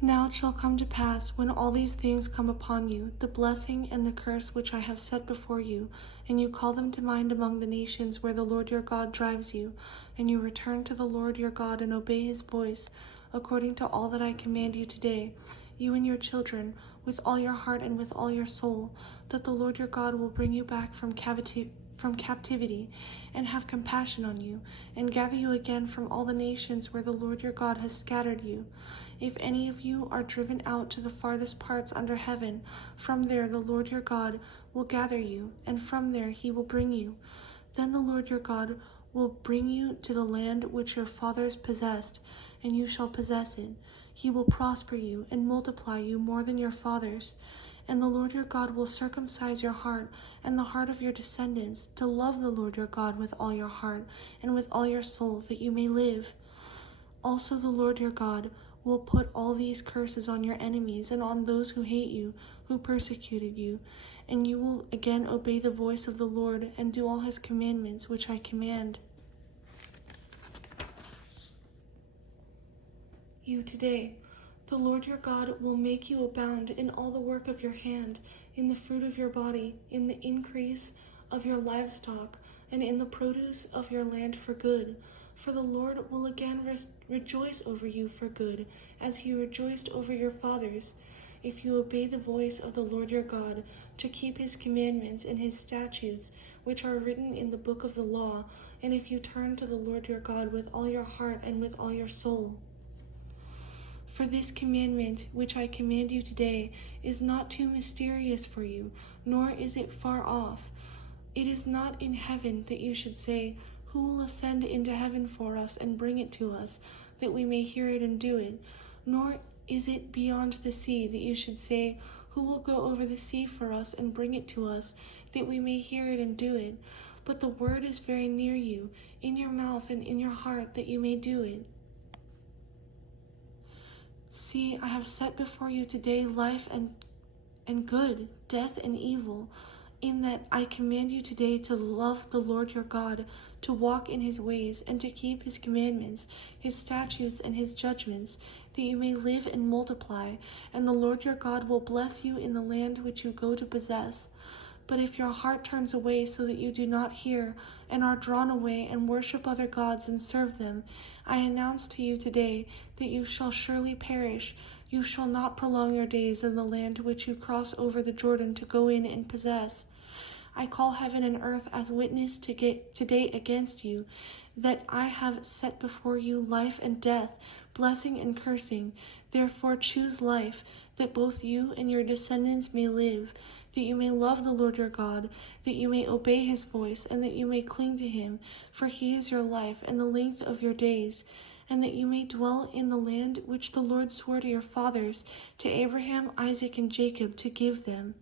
Now it shall come to pass, when all these things come upon you, the blessing and the curse which I have set before you, and you call them to mind among the nations where the Lord your God drives you, and you return to the Lord your God and obey his voice, according to all that I command you today, you and your children, with all your heart and with all your soul, that the Lord your God will bring you back from captivity, and have compassion on you, and gather you again from all the nations where the Lord your God has scattered you. If any of you are driven out to the farthest parts under heaven, from there the Lord your God will gather you, and from there he will bring you. Then the Lord your God will bring you to the land which your fathers possessed, and you shall possess it. He will prosper you and multiply you more than your fathers. And the Lord your God will circumcise your heart and the heart of your descendants, to love the Lord your God with all your heart and with all your soul, that you may live. Also the Lord your God will put all these curses on your enemies and on those who hate you, who persecuted you, and you will again obey the voice of the Lord and do all his commandments which I command you today. The Lord your God will make you abound in all the work of your hand, in the fruit of your body, in the increase of your livestock, and in the produce of your land for good. For the Lord will again rejoice over you for good, as he rejoiced over your fathers, if you obey the voice of the Lord your God, to keep his commandments and his statutes, which are written in the book of the law, and if you turn to the Lord your God with all your heart and with all your soul. For this commandment which I command you today is not too mysterious for you, nor is it far off. It is not in heaven, that you should say, who will ascend into heaven for us and bring it to us, that we may hear it and do it? Nor is it beyond the sea, that you should say, who will go over the sea for us and bring it to us, that we may hear it and do it? But the word is very near you, in your mouth and in your heart, that you may do it. See, I have set before you today life and good, death and evil, in that I command you today to love the Lord your God, to walk in his ways, and to keep his commandments, his statutes, and his judgments, that you may live and multiply, and the Lord your God will bless you in the land which you go to possess. But if your heart turns away so that you do not hear, and are drawn away and worship other gods and serve them, I announce to you today that you shall surely perish. You shall not prolong your days in the land which you cross over the Jordan to go in and possess. I call heaven and earth as witness today against you, that I have set before you life and death, blessing and cursing. Therefore choose life, that both you and your descendants may live, that you may love the Lord your God, that you may obey his voice, and that you may cling to him, for he is your life and the length of your days, and that you may dwell in the land which the Lord swore to your fathers, to Abraham, Isaac, and Jacob, to give them.